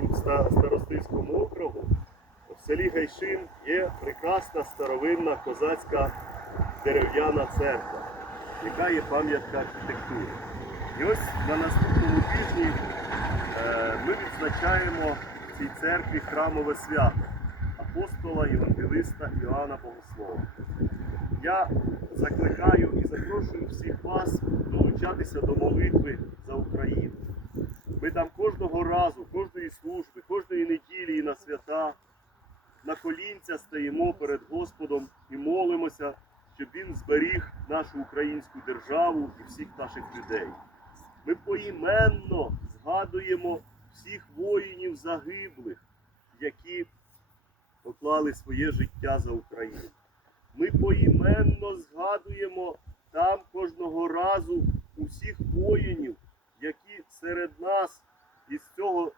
тут старостинському округу в селі Гайшин є прекрасна старовинна козацька дерев'яна церква, яка є пам'ятка архітектури. І ось на наступному тижні е, ми відзначаємо в цій церкві храмове свято апостола Євангелиста Іоанна Богослова. Я закликаю і запрошую всіх вас долучатися до молитви за Україну. Ми там кожного разу, кожної служби, кожної неділі і на свята на колінця стоїмо перед Господом і молимося, щоб Він зберіг нашу українську державу і всіх наших людей. Ми поіменно згадуємо всіх воїнів загиблих, які поклали своє життя за Україну. Ми поіменно згадуємо там кожного разу усіх воїнів, які серед нас із цього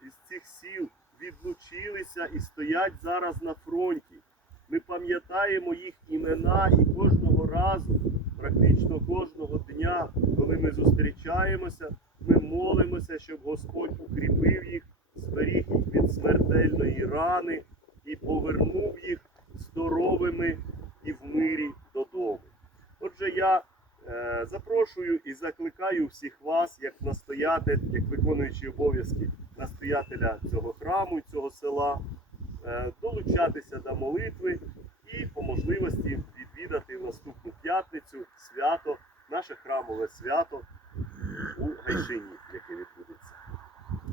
цих сіл відлучилися і стоять зараз на фронті. Ми пам'ятаємо їх імена і кожного разу, практично кожного дня, коли ми зустрічаємося, ми молимося, щоб Господь укріпив їх, зберіг їх від смертельної рани і повернув їх здоровими і в мирі додому. Отже, я е, запрошую і закликаю всіх вас, як настоятель, як виконуючий обов'язки настоятеля цього храму і цього села, е, долучатися до молитви і по можливості відвідати в наступну п'ятницю свято, наше храмове свято у Гайшині, яке відбудеться.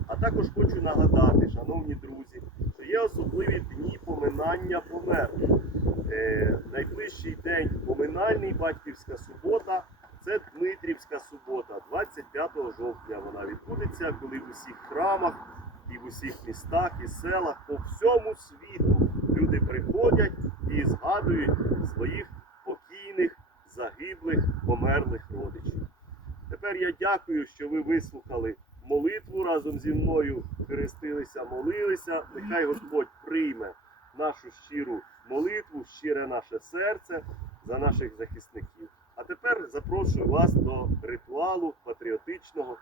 А також хочу нагадати, шановні друзі, що є особливі дні поминання померлих. Е, найближчий день поминальний батьківська субота це Дмитрівська субота, 25 жовтня вона відбудеться, коли в усіх храмах і в усіх містах і селах по всьому світу люди приходять і згадують своїх покійних, загиблих, померлих родичів. Тепер я дякую, що ви вислухали молитву разом зі мною, хрестилися, молилися. Нехай Господь прийме нашу щиру молитву, щире наше серце за наших захисників. А тепер запрошую вас до ритуалу патріотичного.